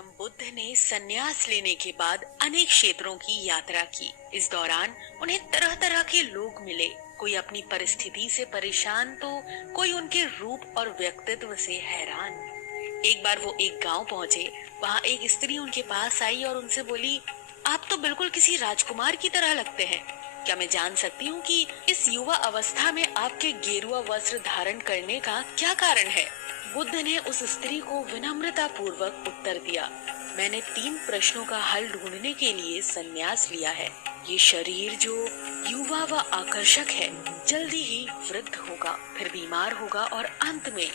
गौतम बुद्ध ने संन्यास लेने के बाद अनेक क्षेत्रों की यात्रा की। इस दौरान उन्हें तरह तरह के लोग मिले। कोई अपनी परिस्थिति से परेशान तो कोई उनके रूप और व्यक्तित्व से हैरान। एक बार वो एक गांव पहुंचे। वहां एक स्त्री उनके पास आई और उनसे बोली, आप तो बिल्कुल किसी राजकुमार की तरह लगते हैं। क्या मैं जान सकती हूँ कि इस युवा अवस्था में आपके गेरुआ वस्त्र धारण करने का क्या कारण है? बुद्ध ने उस स्त्री को विनम्रता पूर्वक उत्तर दिया, मैंने 3 प्रश्नों का हल ढूंढने के लिए संन्यास लिया है। ये शरीर जो युवा व आकर्षक है, जल्दी ही वृद्ध होगा, फिर बीमार होगा और अंत में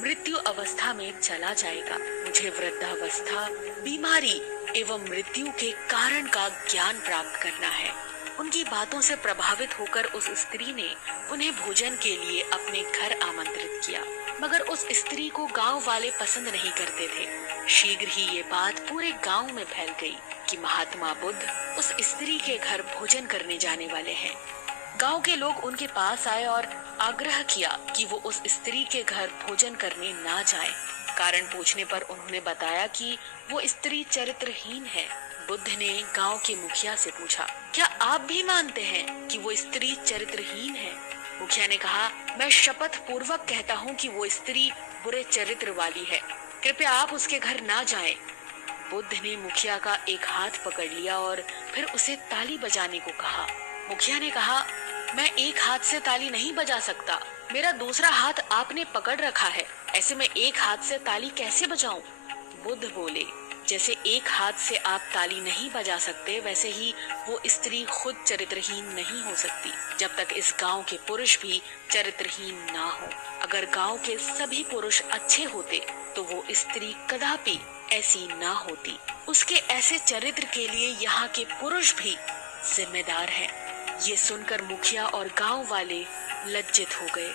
मृत्यु अवस्था में चला जाएगा। मुझे वृद्धावस्था, बीमारी एवं मृत्यु के कारण का ज्ञान प्राप्त करना है। उनकी बातों से प्रभावित होकर उस स्त्री ने उन्हें भोजन के लिए अपने घर आमंत्रित किया, मगर उस स्त्री को गांव वाले पसंद नहीं करते थे। शीघ्र ही ये बात पूरे गांव में फैल गई कि महात्मा बुद्ध उस स्त्री के घर भोजन करने जाने वाले हैं। गांव के लोग उनके पास आए और आग्रह किया कि वो उस स्त्री के घर भोजन करने ना जाएं। कारण पूछने पर उन्होंने बताया कि वो स्त्री चरित्रहीन है। बुद्ध ने गांव के मुखिया से पूछा, क्या आप भी मानते हैं कि वो स्त्री चरित्रहीन है? मुखिया ने कहा, मैं शपथ पूर्वक कहता हूँ कि वो स्त्री बुरे चरित्र वाली है। कृपया आप उसके घर ना जाएं। बुद्ध ने मुखिया का एक हाथ पकड़ लिया और फिर उसे ताली बजाने को कहा। मुखिया ने कहा, मैं एक हाथ से ताली नहीं बजा सकता। मेरा दूसरा हाथ आपने पकड़ रखा है। ऐसे में एक हाथ से ताली कैसे बजाऊं? बुद्ध बोले, जैसे एक हाथ से आप ताली नहीं बजा सकते, वैसे ही वो स्त्री खुद चरित्रहीन नहीं हो सकती जब तक इस गांव के पुरुष भी चरित्रहीन ना हो। अगर गांव के सभी पुरुष अच्छे होते तो वो स्त्री कदापि ऐसी ना होती। उसके ऐसे चरित्र के लिए यहाँ के पुरुष भी जिम्मेदार हैं। ये सुनकर मुखिया और गांव वाले लज्जित हो गए।